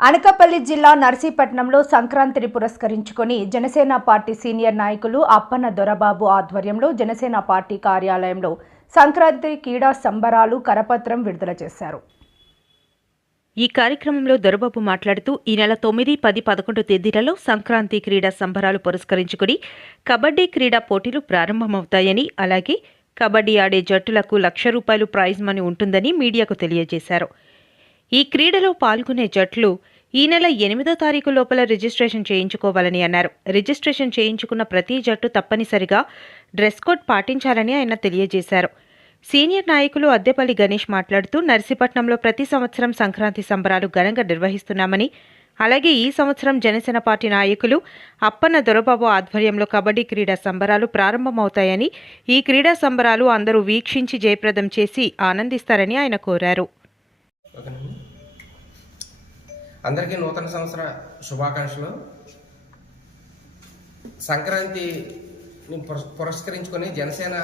అనకాపల్లి జిల్లా నర్సీపట్నంలో సంక్రాంతిని పురస్కరించుకొని జనసేన పార్టీ సీనియర్ నాయకులు అప్పన్న దొరబాబు ఆధ్వర్యంలో జనసేన పార్టీ కార్యాలయంలో సంక్రాంతి క్రీడా సంబరాలు కరపత్రం విడుదల చేశారు. ఈ కార్యక్రమంలో దొరబాబు మాట్లాడుతూ ఈ నెల తొమ్మిది పది పదకొండు తేదీలలో సంక్రాంతి క్రీడా సంబరాలు పురస్కరించుకుని కబడ్డీ క్రీడా పోటీలు ప్రారంభమవుతాయని అలాగే కబడ్డీ ఆడే జట్టులకు లక్ష రూపాయలు ప్రైజ్ మనీ ఉంటుందని మీడియాకు తెలియజేశారు. ఈ క్రీడలో పాల్గొనే జట్లు ఈ నెల ఎనిమిదో తారీఖు లోపల రిజిస్ట్రేషన్ చేయించుకోవాలని అన్నారు. రిజిస్ట్రేషన్ చేయించుకున్న ప్రతి జట్టు తప్పనిసరిగా డ్రెస్ కోడ్ పాటించాలని ఆయన తెలియజేశారు. సీనియర్ నాయకులు అద్దెపల్లి గణేష్ మాట్లాడుతూ నర్సీపట్నంలో ప్రతి సంవత్సరం సంక్రాంతి సంబరాలు ఘనంగా నిర్వహిస్తున్నామని అలాగే ఈ సంవత్సరం జనసేన పార్టీ నాయకులు అప్పన్న దొరబాబు ఆధ్వర్యంలో కబడ్డీ క్రీడా సంబరాలు ప్రారంభమవుతాయని ఈ క్రీడా సంబరాలు అందరూ వీక్షించి జయప్రదం చేసి ఆనందిస్తారని ఆయన కోరారు. అందరికీ నూతన సంవత్సర శుభాకాంక్షలు. సంక్రాంతిని పురస్- పురస్కరించుకొని జనసేన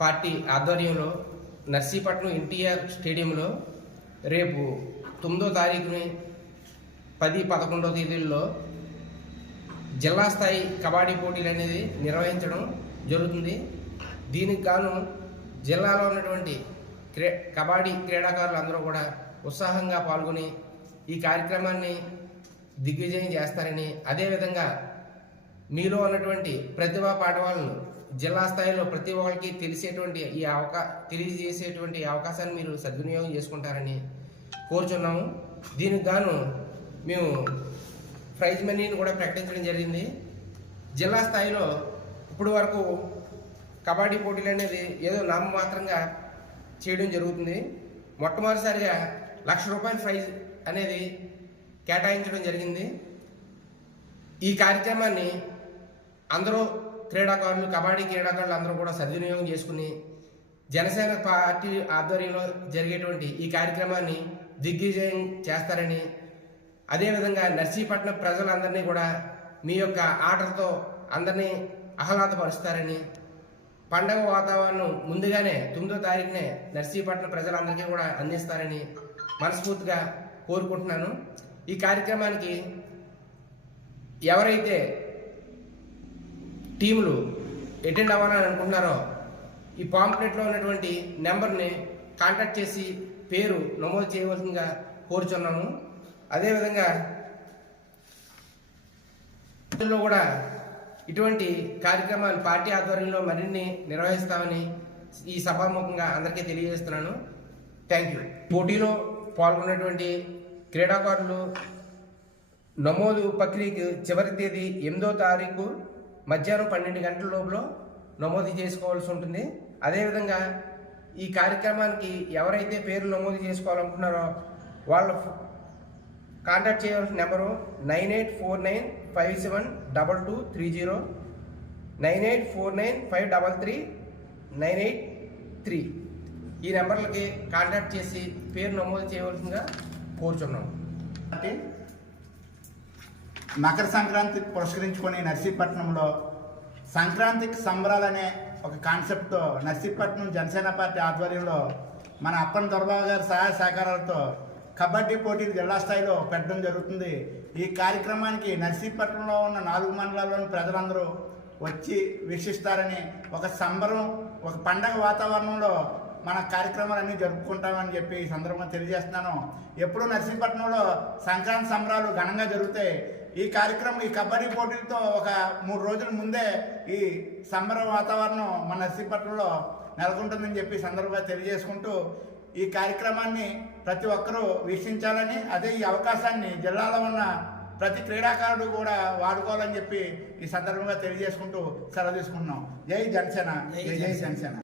పార్టీ ఆధ్వర్యంలో నర్సీపట్నం ఎన్టీఆర్ స్టేడియంలో రేపు తొమ్మిదో తారీఖుని పది పదకొండో తేదీల్లో జిల్లా స్థాయి కబడ్డీ పోటీలు అనేది నిర్వహించడం జరుగుతుంది. దీనికి గాను జిల్లాలో ఉన్నటువంటి క్రీ కబడ్డీ క్రీడాకారులు అందరూ కూడా ఉత్సాహంగా పాల్గొని ఈ కార్యక్రమాన్ని దిగ్విజయం చేస్తారని అదేవిధంగా మీలో ఉన్నటువంటి ప్రతిభా పాఠవాలను జిల్లా స్థాయిలో ప్రతి ఒక్కరికి తెలిసేటువంటి ఈ అవకా తెలియజేసేటువంటి అవకాశాన్ని మీరు సద్వినియోగం చేసుకుంటారని కోరుచున్నాము. దీనికి గాను మేము ప్రైజ్ మనీని కూడా ప్రకటించడం జరిగింది. జిల్లా స్థాయిలో ఇప్పుడు వరకు కబడ్డీ పోటీలు అనేది ఏదో నామమాత్రంగా చేయడం జరుగుతుంది. మొట్టమొదటిసారిగా లక్ష రూపాయల ప్రైజ్ అనేది కేటాయించడం జరిగింది. ఈ కార్యక్రమాన్ని అందరూ క్రీడాకారులు కబడ్డీ క్రీడాకారులు అందరూ కూడా సద్వినియోగం చేసుకుని జనసేన పార్టీ ఆధ్వర్యంలో జరిగేటువంటి ఈ కార్యక్రమాన్ని దిగ్విజయం చేస్తారని అదేవిధంగా నర్సీపట్నం ప్రజలందరినీ కూడా మీ యొక్క ఆటలతో అందరినీ ఆహ్లాదపరుస్తారని పండగ వాతావరణం ముందుగానే తొమ్మిదో తారీఖునే నర్సీపట్నం ప్రజలందరికీ కూడా అందిస్తారని మనస్ఫూర్తిగా కోరుకుంటున్నాను. ఈ కార్యక్రమానికి ఎవరైతే టీములు అటెండ్ అవ్వాలని అనుకుంటున్నారో ఈ పాంప్లెట్లో ఉన్నటువంటి నెంబర్ని కాంటాక్ట్ చేసి పేరు నమోదు చేయవలసిందిగా కోరుచున్నాము. అదేవిధంగా కూడా ఇటువంటి కార్యక్రమాలు పార్టీ ఆధ్వర్యంలో మరిన్ని నిర్వహిస్తామని ఈ సభాముఖంగా అందరికీ తెలియజేస్తున్నాను. Thank you. పోటీలో పాల్గొన్నటువంటి క్రీడాకారులు నమోదు ప్రక్రియకు చివరి తేదీ ఎనిమిదో తారీఖు మధ్యాహ్నం పన్నెండు గంటల లోపల నమోదు చేసుకోవాల్సి ఉంటుంది. అదేవిధంగా ఈ కార్యక్రమానికి ఎవరైతే పేర్లు నమోదు చేసుకోవాలనుకుంటున్నారో వాళ్ళ కాంటాక్ట్ చేయవలసిన number nine eight four nine five seven double two three zero nine eight four nine five double three nine eight three. ఈ నెంబర్లకి కాంటాక్ట్ చేసి పేరు నమోదు చేయవలసిందిగా కోరుచున్నాం. అంటే మకర సంక్రాంతి పురస్కరించుకొని నర్సీపట్నంలో సంక్రాంతికి సంబరాలనే ఒక కాన్సెప్ట్తో నర్సీపట్నం జనసేన పార్టీ ఆధ్వర్యంలో మన అప్పన్ దొరబాబు గారి సహాయ సహకారాలతో కబడ్డీ పోటీలు జిల్లా స్థాయిలో పెట్టడం జరుగుతుంది. ఈ కార్యక్రమానికి నర్సీపట్నంలో ఉన్న నాలుగు మండలాల్లోని ప్రజలందరూ వచ్చి వీక్షిస్తారని ఒక సంబరం ఒక పండగ వాతావరణంలో మన కార్యక్రమాలన్నీ జరుపుకుంటామని చెప్పి ఈ సందర్భంగా తెలియజేస్తున్నాను. ఎప్పుడు నర్సీపట్నంలో సంక్రాంతి సంబరాలు ఘనంగా జరుగుతాయి. ఈ కార్యక్రమం ఈ కబడ్డీ పోటీలతో ఒక మూడు రోజుల ముందే ఈ సంబర వాతావరణం మన నర్సీపట్నంలో నెలకొంటుందని చెప్పి ఈ సందర్భంగా తెలియజేసుకుంటూ ఈ కార్యక్రమాన్ని ప్రతి ఒక్కరూ వీక్షించాలని అదే ఈ అవకాశాన్ని జిల్లాలో ఉన్న ప్రతి క్రీడాకారుడు కూడా వాడుకోవాలని చెప్పి ఈ సందర్భంగా తెలియజేసుకుంటూ సెలవు తీసుకుంటున్నాం. జై జనసేన. జై జై జనసేన.